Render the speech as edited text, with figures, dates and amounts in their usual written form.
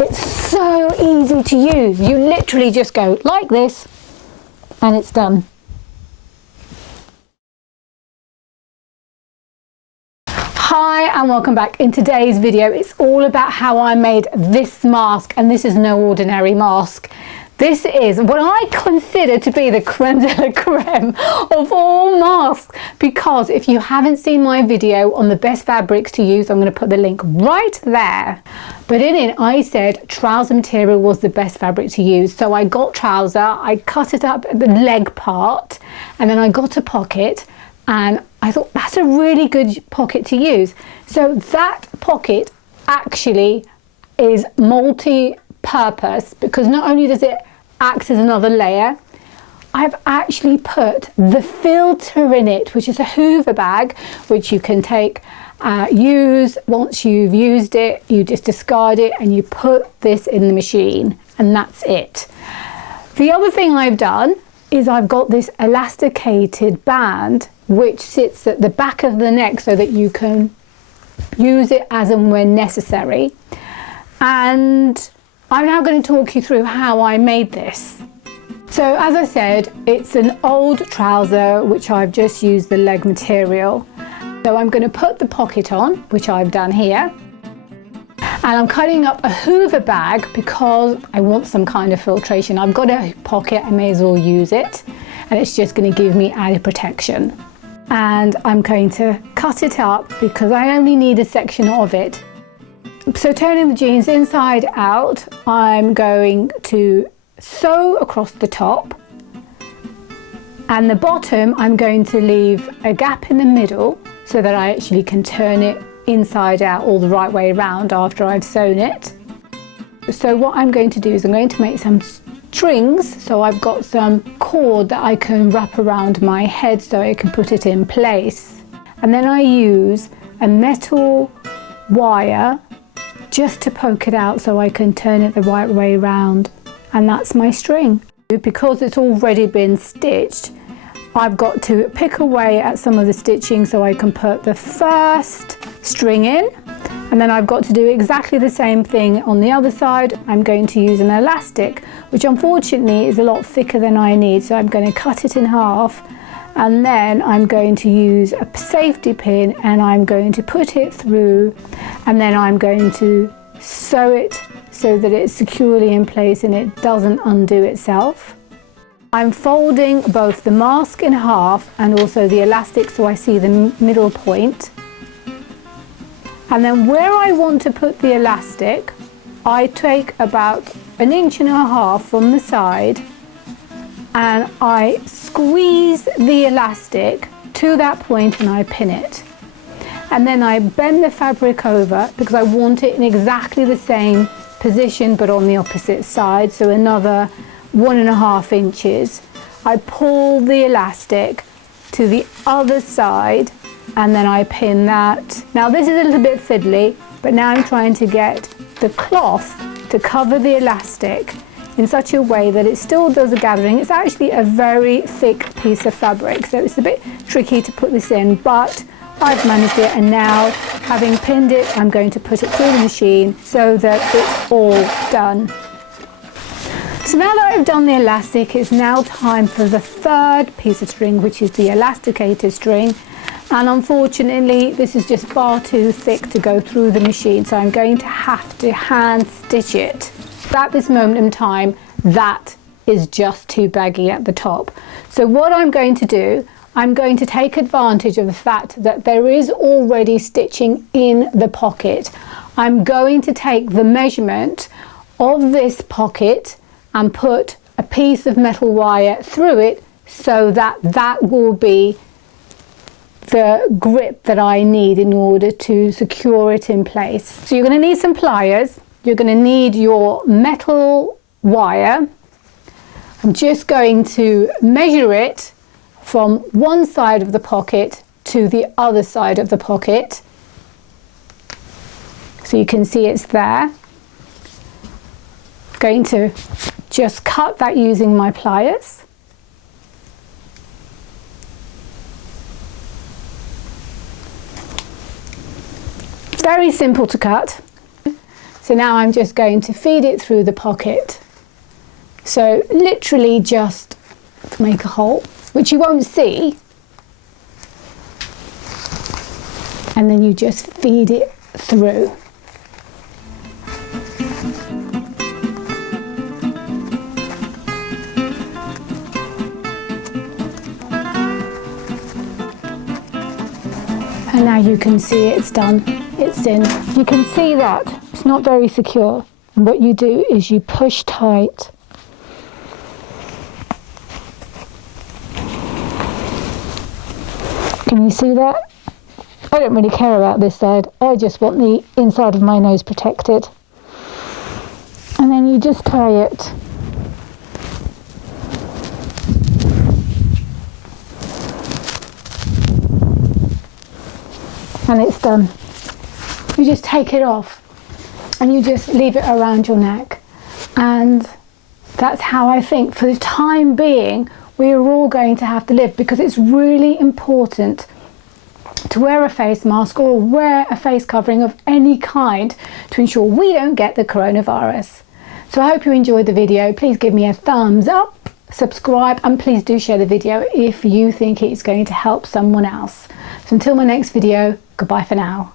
It's so easy to use. You literally just go like this and it's done. Hi and welcome back. In today's video it's all about how I made this mask, and this is no ordinary mask. This is what I consider to be the creme de la creme of all masks, because if you haven't seen my video on the best fabrics to use, I'm going to put the link right there. But in it I said trouser material was the best fabric to use. So I got trouser, I cut it up at the leg part, and then I got a pocket, and I thought that's a really good pocket to use. So that pocket actually is multi-purpose, because not only does it act as another layer, I've actually put the filter in it, which is a Hoover bag, which you can take, use once you've used it, you just discard it and you put this in the machine, and that's it. The other thing I've done is I've got this elasticated band which sits at the back of the neck so that you can use it as and when necessary. And I'm now going to talk you through how I made this. So as I said, it's an old trouser which I've just used the leg material. So I'm going to put the pocket on, which I've done here. And I'm cutting up a Hoover bag because I want some kind of filtration. I've got a pocket, I may as well use it. And it's just going to give me added protection. And I'm going to cut it up because I only need a section of it. So turning the jeans inside out, I'm going to sew across the top. And the bottom, I'm going to leave a gap in the middle so that I actually can turn it inside out all the right way around after I've sewn it. So what I'm going to do is I'm going to make some strings. So I've got some cord that I can wrap around my head so I can put it in place. And then I use a metal wire just to poke it out so I can turn it the right way around. And that's my string. Because it's already been stitched, I've got to pick away at some of the stitching so I can put the first string in, and then I've got to do exactly the same thing on the other side. I'm going to use an elastic, which unfortunately is a lot thicker than I need, so I'm going to cut it in half, and then I'm going to use a safety pin and I'm going to put it through, and then I'm going to sew it so that it's securely in place and it doesn't undo itself. I'm folding both the mask in half and also the elastic so I see the middle point. And then where I want to put the elastic, I take about 1.5 inches from the side and I squeeze the elastic to that point and I pin it. And then I bend the fabric over because I want it in exactly the same position but on the opposite side, so another 1.5 inches. I pull the elastic to the other side and then I pin that. Now this is a little bit fiddly, but now I'm trying to get the cloth to cover the elastic in such a way that it still does a gathering. It's actually a very thick piece of fabric, so it's a bit tricky to put this in, but I've managed it, and now having pinned it, I'm going to put it through the machine so that it's all done. So now that I've done the elastic, it's now time for the third piece of string, which is the elasticated string. And unfortunately, this is just far too thick to go through the machine, so I'm going to have to hand stitch it. At this moment in time, that is just too baggy at the top. So what I'm going to do, I'm going to take advantage of the fact that there is already stitching in the pocket. I'm going to take the measurement of this pocket and put a piece of metal wire through it so that that will be the grip that I need in order to secure it in place. So you're going to need some pliers, you're going to need your metal wire. I'm just going to measure it from one side of the pocket to the other side of the pocket. So you can see it's there. Going to just cut that using my pliers. Very simple to cut. So now I'm just going to feed it through the pocket. So literally just make a hole, which you won't see. And then you just feed it through. And now you can see it's done, it's in. You can see that it's not very secure. And what you do is you push tight. Can you see that? I don't really care about this side. I just want the inside of my nose protected. And then you just tie it. And it's done. You just take it off and you just leave it around your neck. And that's how I think for the time being we are all going to have to live, because it's really important to wear a face mask or wear a face covering of any kind to ensure we don't get the coronavirus. So I hope you enjoyed the video. Please give me a thumbs up, subscribe, and please do share the video if you think it's going to help someone else. So until my next video, goodbye for now.